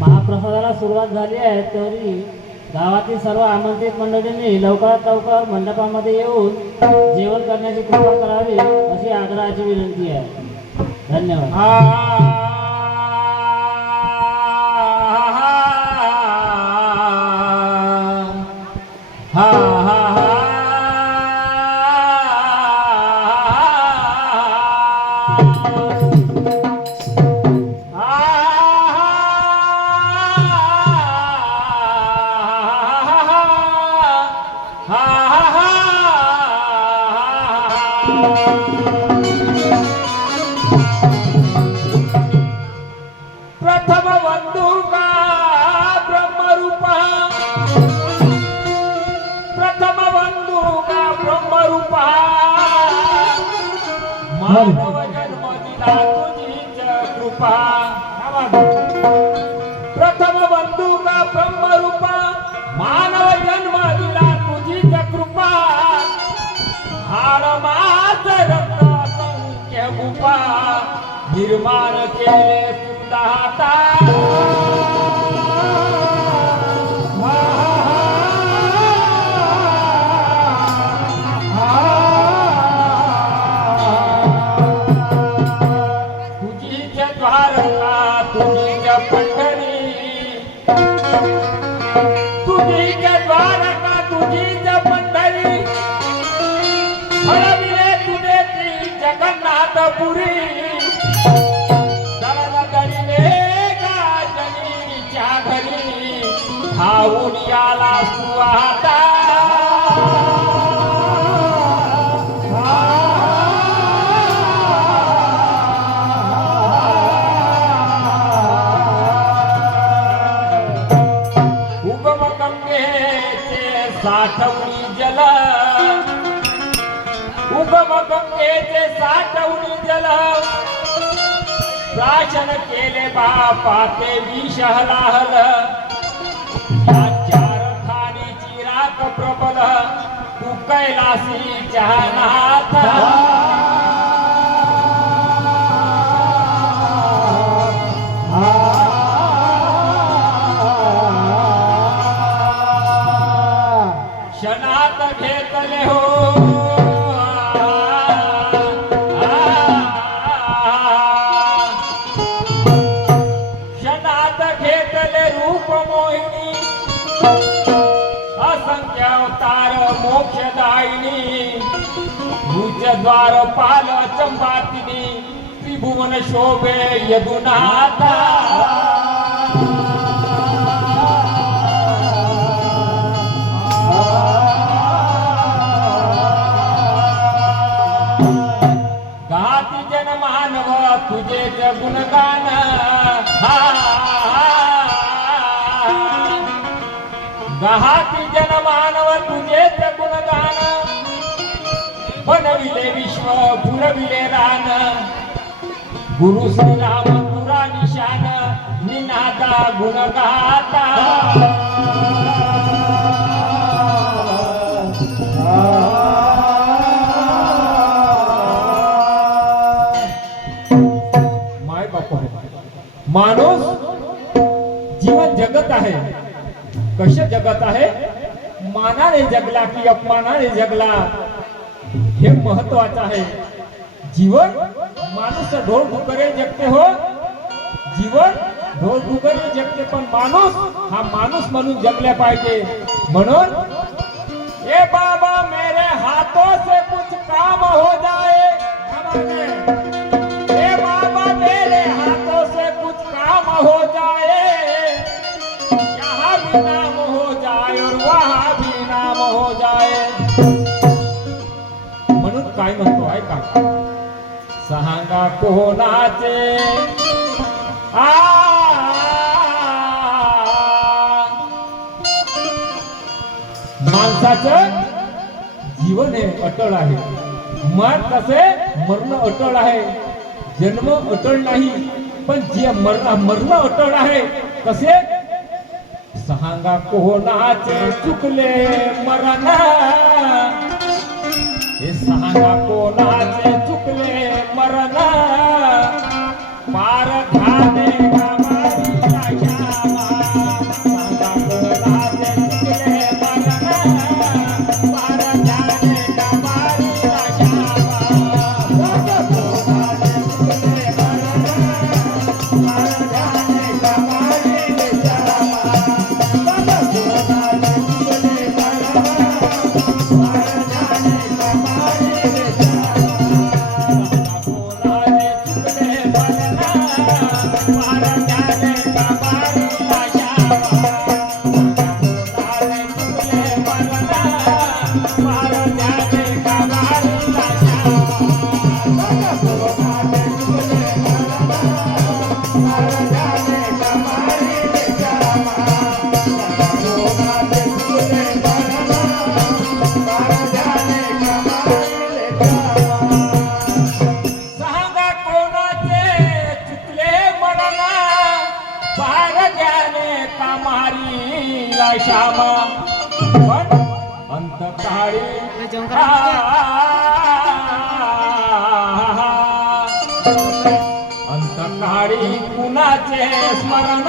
महाप्रसादाला सुरुवात झाली आहे, तरी गावातील सर्व आमंत्रित मंडळींनी लवकरात लवकर मंडपामध्ये येऊन जेवण करण्याची कृपा करावी अशी आग्रहाची विनंती आहे. धन्यवाद. प्रथम वंदुका ब्रह्मरूपा, प्रथम वंदुका ब्रह्मरूपा, मानव जन्म दिला तुझीच कृपा. प्रथम वंदुका ब्रह्मरूपा, मानव जन्म दिला तुझीच कृपा. हार माझ रक्त संख्य गुपा, निर्माण केले सुदाता. तुझीच द्वारका तुझीच पंढरी, तुझीच द्वारका तुझीच पंढरी. हळविले तुझे ती जगन्नाथपुरी. धावून याला सुवाता. उगम गंगेचे साठवणी जल, उगम गंगेचे साठवणी जल. प्राशन केले बापा ते विषहलाहल. प्रबल तू कैलासी जहानाथ. क्षणात घेतले हो क्षणात घेतले रूप मोहिनी. असंख्य अवतार मोक्षदायिनी. द्वार पाल चंपातिनी. त्रिभुवन शोभे यदुनाथा. गाती जन मानव तुझेच गुणगान. गाती जन मानव तुझेच गुणगान. बनविले विश्व फुलविले रान. गुरु श्रीराम तुरा निशान. निनादा गुणगाता. माय बाप माणूस जीवन जगत आहे. कसे जगत आहे? मानाने जगला की अपमानाने जगला, हे महत्वाचं आहे. जीवन माणूस ढोल डुकरे जगते हो. जीवन ढोल डुकरे जगते, पण माणूस हा माणूस म्हणून जगले पाहिजे. म्हणून ए बाबा मेरे हाथों से कुछ काम हो जाए. ए बाबा मेरे हाथों से कुछ काम हो जाए. यहाँ भी नाम हो जाए और वहाँ भी नाम हो जाए. म्हणून काय म्हणतो ऐका. सांगा कोणाचे माणसाचं जीवन हे अटळ आहे. मन कसे मरण अटळ आहे. जन्म अटळ नाही, पण जे मरण अटळ आहे. कसे सांगा कोणाचे चुकले मरण. हे सांगा कोणाचे चुकले चुकले मरण पार झाले कामारीला श्यामा सांगा कोणाचे चुकले मरण पार झाले कामारीला श्यामा सांगा कोणाचे चुकले मरण पार झाले कामारीला श्यामा सांगा कोणाचे चुकले मरण पार झाले कामारीला सांगा कोणाचे चुकले मरण पार झाले कामारीला श्यामा पण अंतकाळी अंतकाळी कुणाचे स्मरण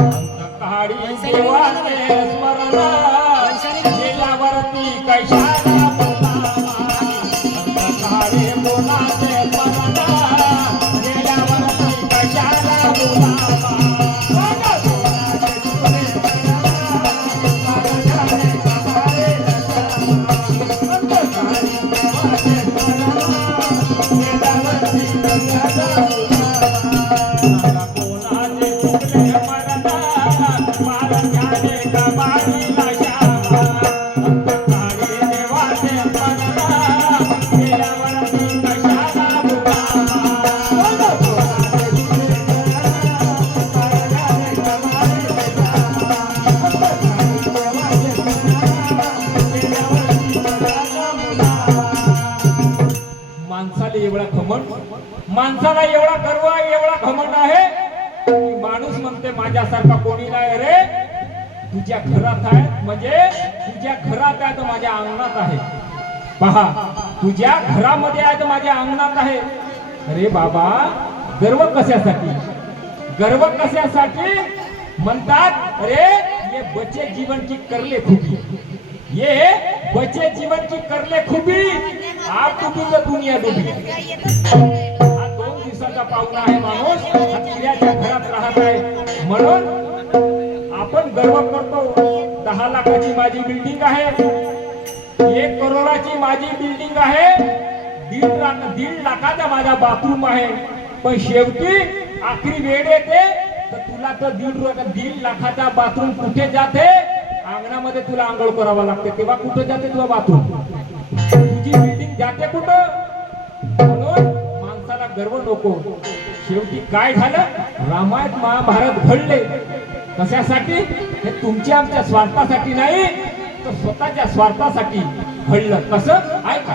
अंतकाळी देवाचे स्मरण गेल्यावरती कशाला बोलावा अंतकाळी कोणाचे स्मरण गेल्यावरती कशाला बोलावा सांगा कोणाचे चुकले अंतकाळी देवाचे स्मरण गेल्यावरती कशाला सांगा कोणाचे चुकले मरण पार झाले कामारीला श्यामा अंतकाळी देवाचे स्मरण गेल्यावरती कशाला बोलावा सांगा कोणाचे चुकले पार झाले कामारीला श्यामा अंतकाळी देवाचे स्मरण गेल्यावरती कशाला बोलावा माणसाला एवढा घमंड माणसाला एवढा गर्व आहे एवढा घमंड आहे की माणूस म्हणते माझ्यासारखा कोणी नाही रे तुझ्या घरात आहे म्हणजे तुझ्या घरात आहे तर माझ्या अंगणात आहे पहा तुझ्या घरामध्ये आहे तर माझ्या अंगणात आहे अरे बाबा गर्व कशासाठी म्हणतात अरे ये बचे जीवन की करले खूबी ये बचे जीवन की करले खूबी आप डुबी तर दुनिया डुबी हा 2 दिवसाचा पाहुणा आहे माणूस हा किऱ्याच्या घरात राहत आहे म्हणून आपण गर्व करतो 10 लाखाची माझी बिल्डिंग आहे 1 करोडाची माझी बिल्डिंग आहे 1.5 लाखाचा माझा बाथरूम आहे पण शेवटी आखरी वेळ येते तर तुला तर 1.5 लाखाचा बाथरूम कुठे जाते अंगणामध्ये तुला आंघोळ करावं लागते तेव्हा कुठे जाते तुझा बाथरूम तुझी बिल्डिंग जाते कुठं म्हणून माणसाला गर्व नको शेवटी काय झालं रामायण महाभारत घडले कशासाठी हे तुमच्या आमच्या स्वार्थासाठी नाही तर स्वतःच्या स्वार्थासाठी घडलं कसं ऐका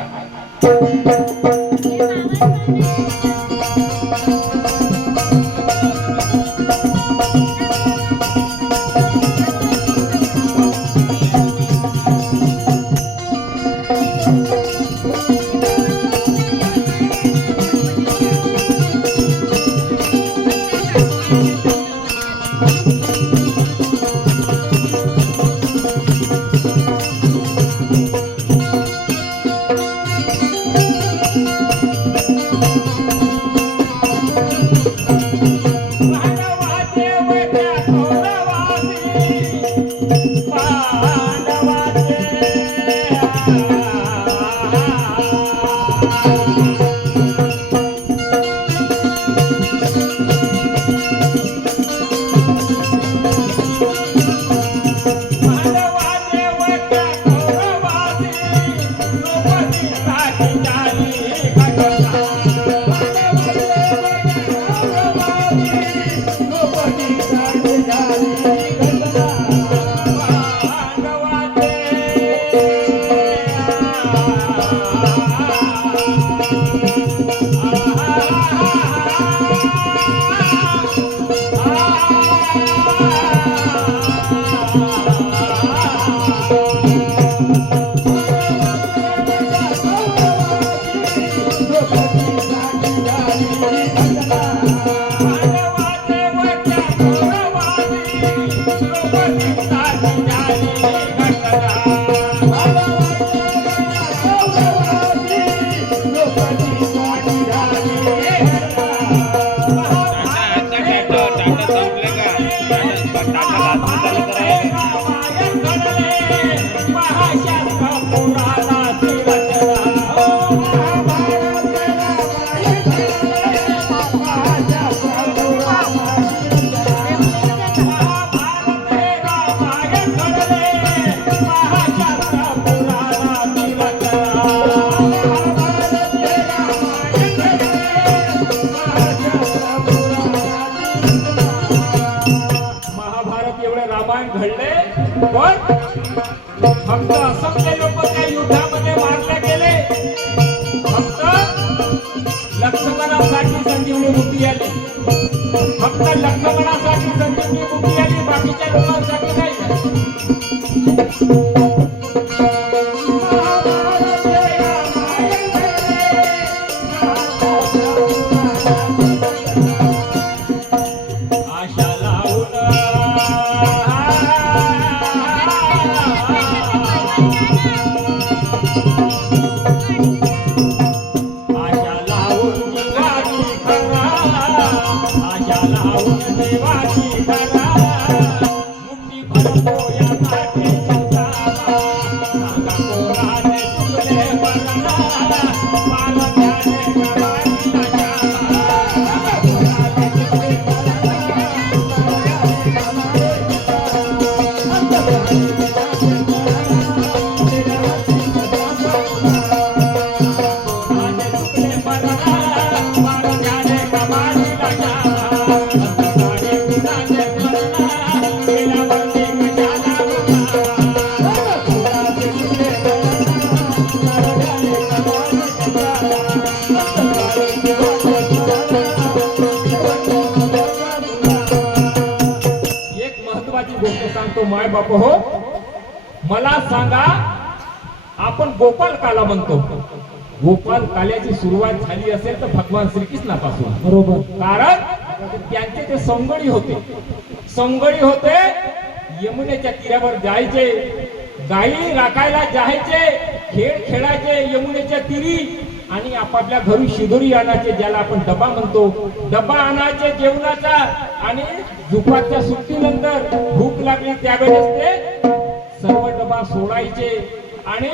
महाभारत एवढे रामायण घडले, पण फक्त असंख्य लोक त्या युद्धामध्ये मारले गेले. फक्त लक्ष्मणासाठी संजीवनी बुद्धी आली, फक्त लक्ष्मणासाठी संजीवनी बुद्धी आली, बाकीच्या लोकांसाठी नाही. आशा लावून आशा लावून जीवाची खरा, आशा लावून जीवाची खरा, मुक्ती भरतो या मागे चिंता, सांगा कोणाने चुकले मरणा, मला त्याने कमाई नका. एक महत्वाची गोष्ट सांगतो माय बाप हो, मला सांगा, आपण गोपाल काला म्हणतो. गोपाल काल्याची सुरुवात झाली असेल तर भगवान श्रीकृष्णापासून, बरोबर. कारण त्यांचे ते संगडी होते. संगडी होते, यमुनेच्या तीरावर जायचे, गायी राखायला जायचे, खेळ खेळायचे यमुनेच्या तीरी, आणि आपापल्या घरी शिदोरी आणायचे, ज्याला आपण डबा म्हणतो. डबा आणायचे जेवणाचा, आणि दुपारच्या सुट्टीनंतर भूक लागली त्यावेळेस ते सर्व डबा सोडायचे, आणि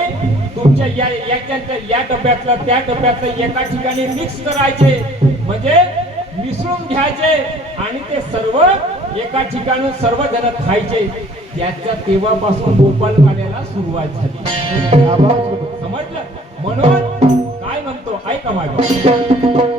तुमच्या या डब्यातलं त्या डब्यातलं एका ठिकाणी मिक्स करायचे, म्हणजे मिसळून घ्यायचे, आणि ते सर्व एका ठिकाणी सर्वजण खायचे. त्याच्या तेव्हापासून गोपाल काल्याला सुरुवात झाली. समजलं? म्हणून काय म्हणतो ऐका माझं.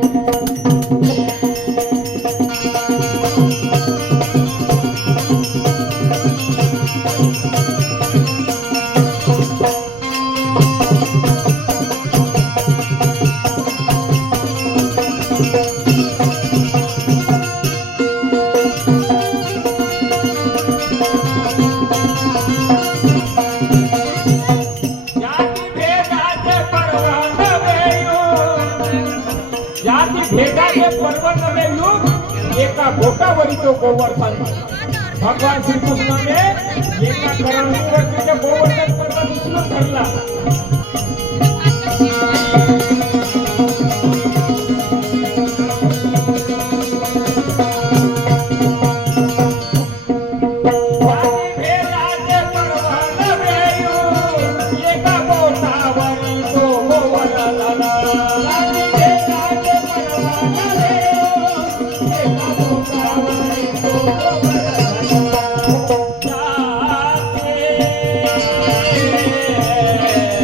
भेटाचे पर्व नवे युग, एका बोटावरी तो गोवर्धन. भगवान श्रीकृष्णाने एका करांवर त्याच्या गोवर्धन पर्वत उचलून धरला.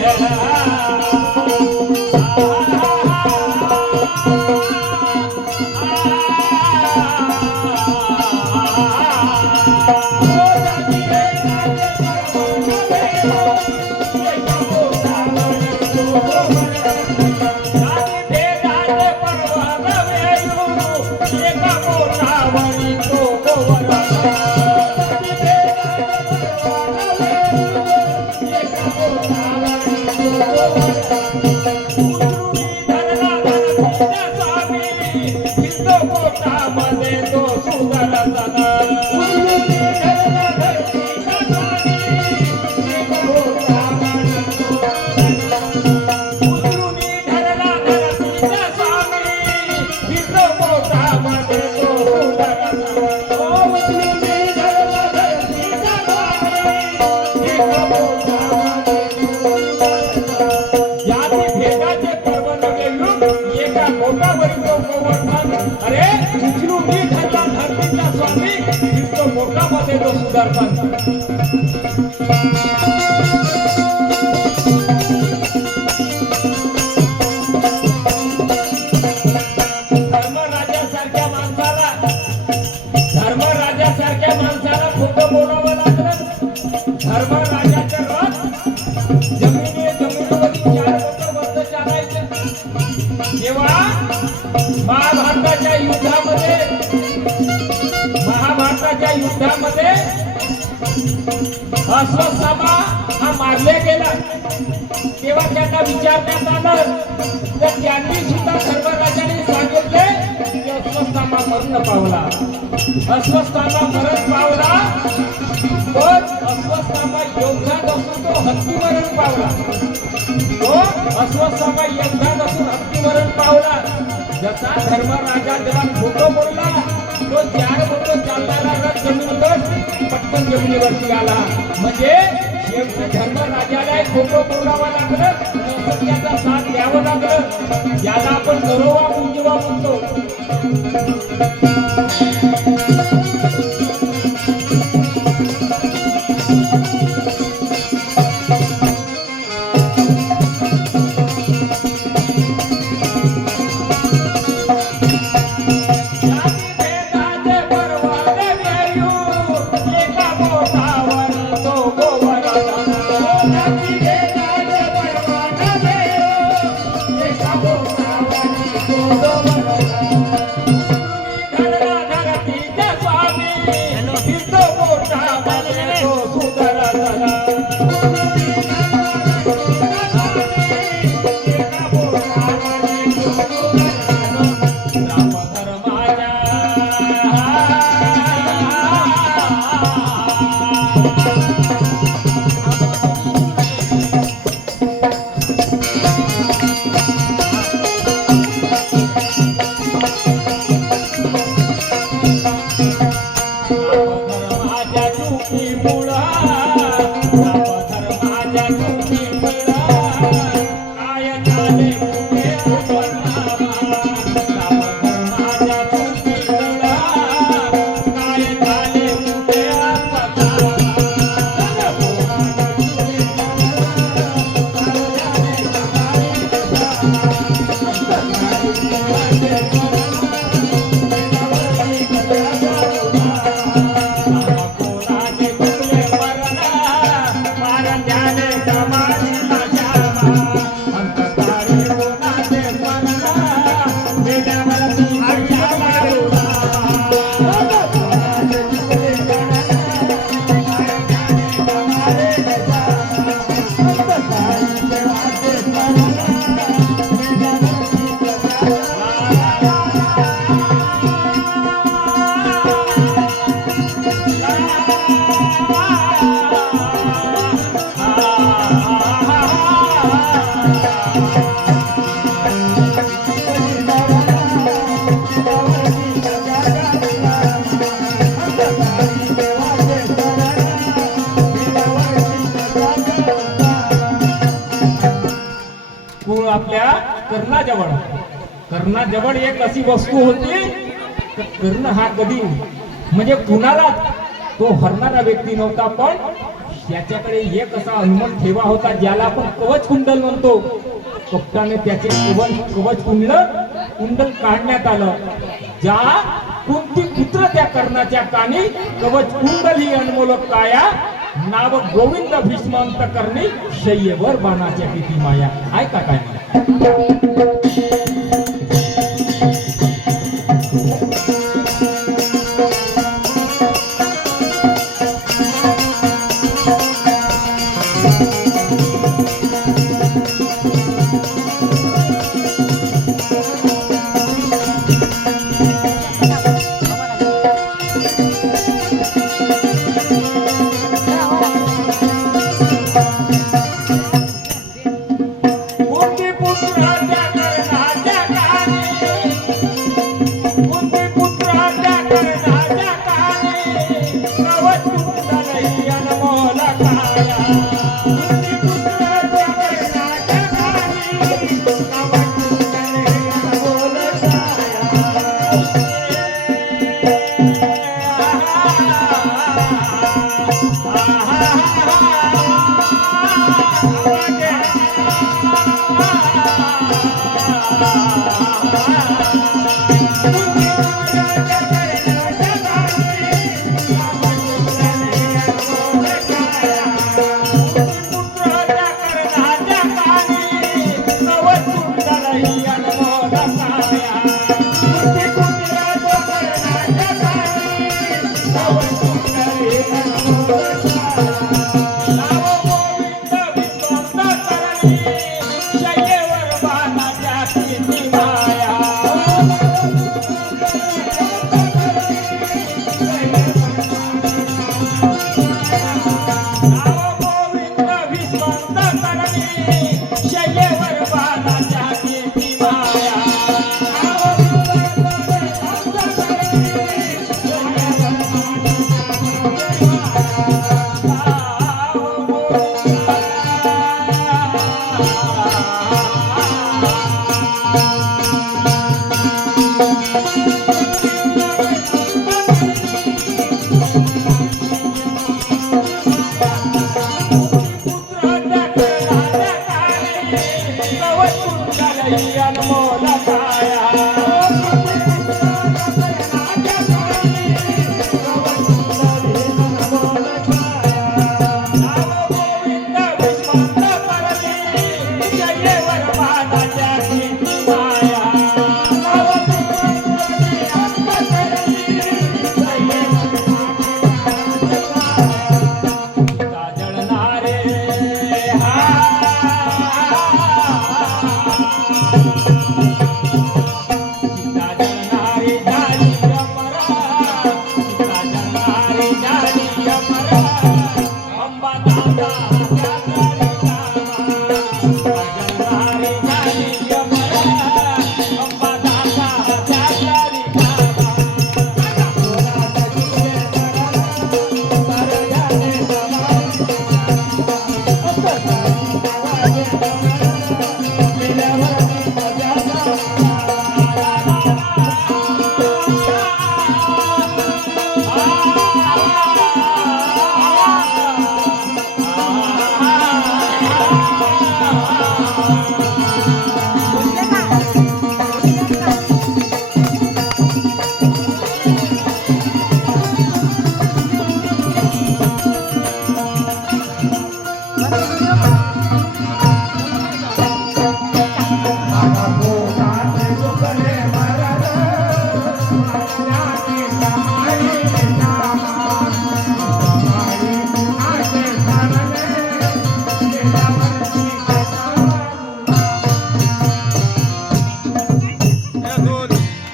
Yeah. पोटावरी तो गोवर्धन. अरे उचलू मी धरला धरतीचा स्वामी, दिसतो पोटामध्ये तो सुदर्शन. धर्मराजासारख्या माणसाला खोटं बोलावं लागलं. धर्मराजाचं रथ जमिनीवरती 4 बोटं बंद चालायचं. तेव्हा महाभारताच्या युद्धामध्ये अश्वत्थामा हा मारले गेला. तेव्हा त्यांना विचारण्यात आलं तर त्यांनी सुद्धा धर्मराजाने सांगितले की अश्वत्थामा मरण पावला. अश्वत्थामा मरण पावला, पण अश्वत्थामा योद्धा नसून तो हत्ती मरण पावला. तो अश्वत्थामा योद्धा नसून हत्ती मरण पावला. जसा धर्मराजा जेव्हा खोटं बोलला, तो 4 बोटं चालणारा रथ जमिनीवर पटकन जमिनीवरती आला. म्हणजे शेवटी धर्मराजाला खोटं बोलावं लागलं, सत्याचा साथ द्यावं लागलं. याला आपण गरोवा मुंजवा म्हणतो. आपल्या कर्णाजवळ एक अशी वस्तू होती. कर्ण हा कधी म्हणजे कुणाला तो हरणारा व्यक्ती नव्हता, पण त्याच्याकडे एक असा अनमोल ठेवा होता ज्याला आपण कवच कुंडल म्हणतो. कप्ताने त्याचे कवच कुंडल काढण्यात आलं. ज्या कुंती पुत्र त्या कर्णाच्या कानी कवच कुंडल ही अनमोल काया, नाव गोविंद भीष्मांत करणी, शय्येवर बाणाच्या किती माया. ऐका काय पुत्राच्या कर्णाच्या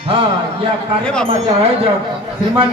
हा या कार्यक्रमाचे आयोजक श्रीमान